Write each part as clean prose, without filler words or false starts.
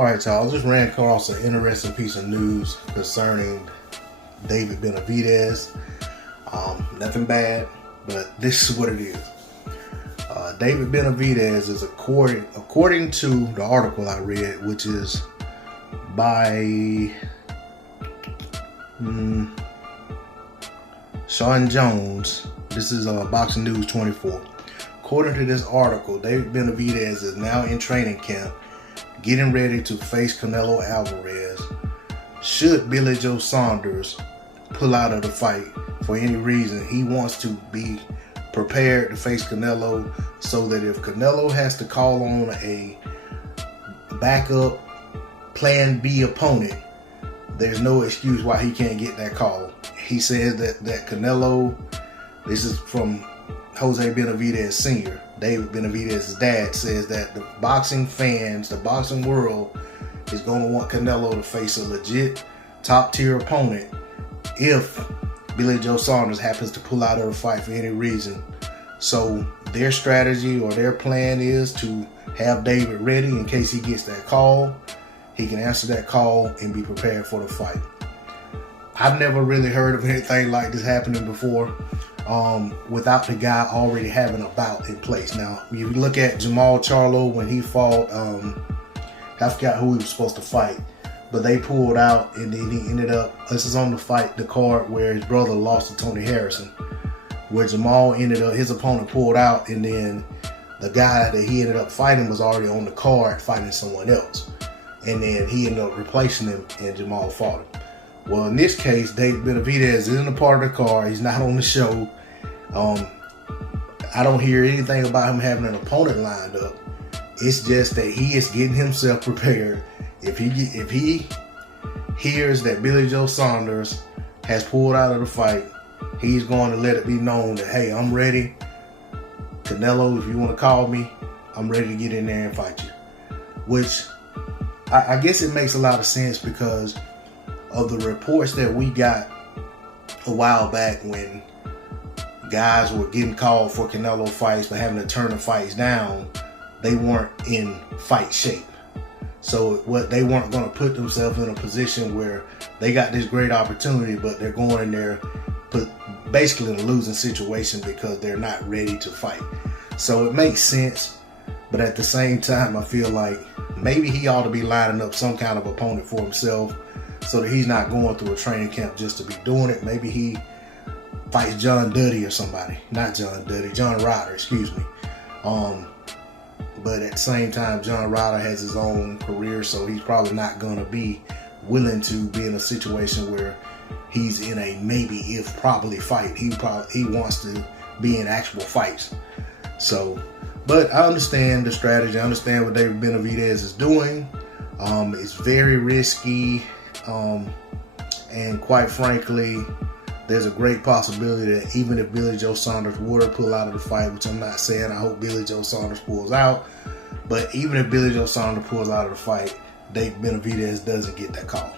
Alright, y'all, I just ran across an interesting piece of news concerning David Benavidez. Nothing bad, but this is what it is. David Benavidez is according to the article I read, which is by Sean Jones. This is Boxing News 24. According to this article, David Benavidez is now in training camp, getting ready to face Canelo Alvarez. Should Billy Joe Saunders pull out of the fight for any reason, he wants to be prepared to face Canelo, so that if Canelo has to call on a backup plan B opponent, there's no excuse why he can't get that call. He says that Canelo, this is from Jose Benavidez Sr., David Benavidez's dad, says that the boxing fans, the boxing world, is going to want Canelo to face a legit top-tier opponent if Billy Joe Saunders happens to pull out of the fight for any reason. So their strategy or their plan is to have David ready in case he gets that call. He can answer that call and be prepared for the fight. I've never really heard of anything like this happening before without the guy already having a bout in place. Now, if you look at Jamal Charlo when he fought, I forgot who he was supposed to fight, but they pulled out, and then he ended up, this is on the card where his brother lost to Tony Harrison, where Jamal ended up, his opponent pulled out, and then the guy that he ended up fighting was already on the card fighting someone else. And then he ended up replacing him, and Jamal fought him. Well, in this case, David Benavidez isn't a part of the card. He's not on the show. I don't hear anything about him having an opponent lined up. It's just that he is getting himself prepared. If he hears that Billy Joe Saunders has pulled out of the fight, he's going to let it be known that, hey, I'm ready. Canelo, if you want to call me, I'm ready to get in there and fight you. Which I guess it makes a lot of sense because of the reports that we got a while back when guys were getting called for Canelo fights but having to turn the fights down. They weren't in fight shape. So they weren't going to put themselves in a position where they got this great opportunity, but they're going in there basically in a losing situation because they're not ready to fight. So it makes sense, but at the same time, I feel like maybe he ought to be lining up some kind of opponent for himself so that he's not going through a training camp just to be doing it. Maybe he fights John Duddy or somebody. Not John Duddy, John Ryder, excuse me. But at the same time, John Ryder has his own career, so he's probably not going to be willing to be in a situation where he's in a maybe if probably fight. He wants to be in actual fights. So, but I understand the strategy. I understand what David Benavidez is doing. It's very risky, and quite frankly, there's a great possibility that even if Billy Joe Saunders were to pull out of the fight, which I'm not saying, I hope Billy Joe Saunders pulls out, but even if Billy Joe Saunders pulls out of the fight, David Benavidez doesn't get that call.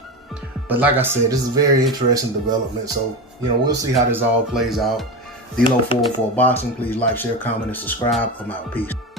But like I said, this is a very interesting development, so we'll see how this all plays out. D-Lo 404 Boxing, please like, share, comment, and subscribe. I'm out. Peace.